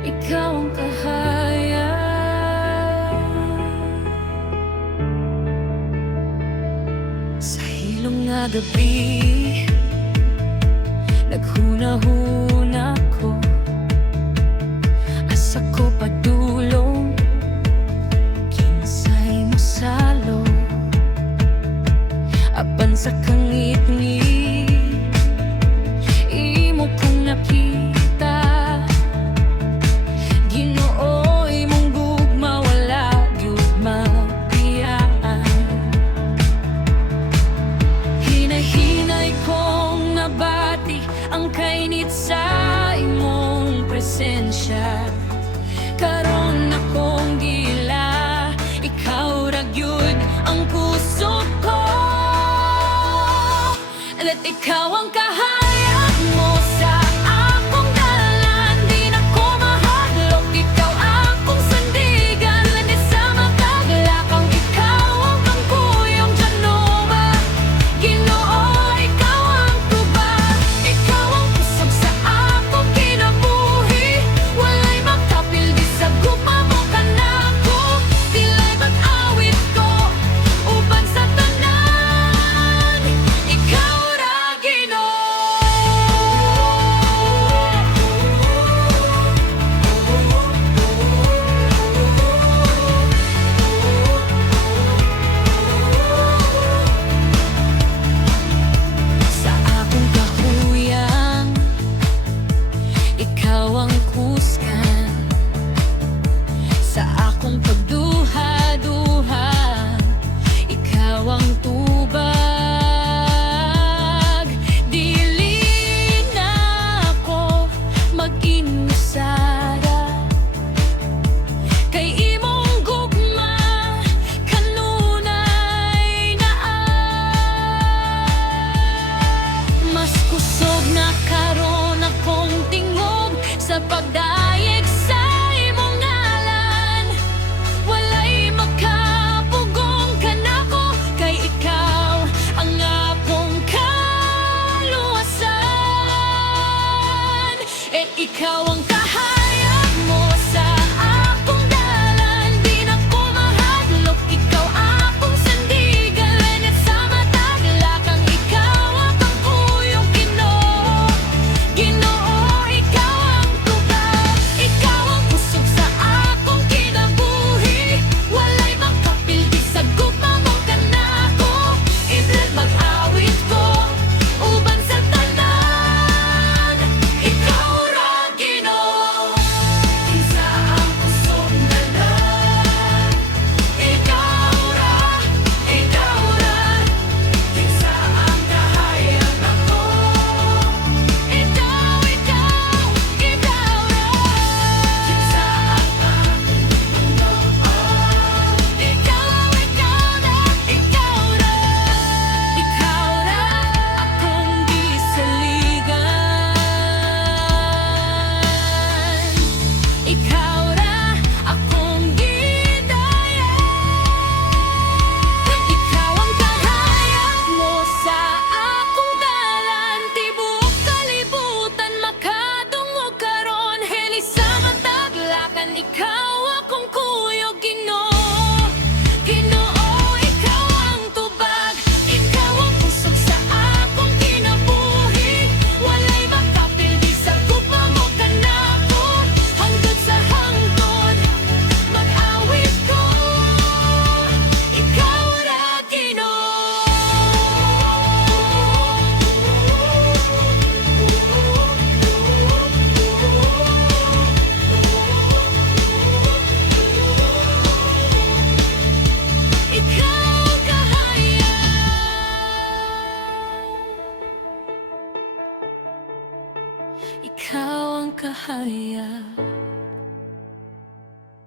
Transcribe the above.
Ikaw ang kahayag sa hilong na gabi. Naghuna-huna ko, asa ko padulong, kinsay mo salo, apan sa kangit-ngit imo kong nakita. Ginoo imong gugma, wala gyud mabiyaan. Hinahinay kong nabati ang kainit sa imong presensya. Karon akong gila, ikaw ra gyud ang puso ko. At ikaw ang kahayag mo sa akong dalan. Di na ko mahadlok, ikaw akong sandigan. Landis sa makaglakang, ikaw ang pangkuyong Janova. Ginoo, ikaw ang tubag, ikaw ang kusog sa akong kinabuhi. Walay makapildi sa gugma mo kanako. Dilay mag-awit ko, uban sa tanan. Ikaw ra Ginoo. Sa akong kahuyang, ikaw ang kusgan. Sa akong pagduha-duha, ikaw ang tubag. Dili na ako mag-inusara, kay imong gugma kanunay naa. Mas kusog na karon akong tingog sa pagdayeg sa imong ngalan. Walay makapugong kanako, kay ikaw ang akong kaluwasan. Ikaw ang kahayag mo sa akong dalan. Di na ko mahadlok, ikaw akong sandigan. Lenit sa mataglakang, ikaw ang pangkuyong Ginoo. Ginoo, ikaw ang tubag, ikaw ang kusog sa akong kinabuhi. Walay makapildi sa gugma mo kanako. Iblad mag-awit ko, uban sa tanan. Ikaw ra Ginoo. Kinsa ang kusog na lang. Ikaw ra, ikaw ra. Kinsa ang kahayag ako. Ikaw, ikaw, ikaw ra. Kinsa ang akong Panginoon. Ikaw, ikaw ra, ikaw ra. Ikaw ra akong gisaligan. Ikaw ra akong gidayan. Ikaw ang kahayag mo sa akong dalan. Tibuok kalibutan makadungog karon. Heli sa mataglakan, ikaw akong kuyog Ginoo. Ginoo, ikaw ang tubag, ikaw ang kusog sa akong kinabuhi. Walay makapildi sa gugma mo kanako. Hangtod sa hangtod, mag-awit ko. Ikaw ra Ginoo. Ikaw kahayag, ikaw ang kahayag.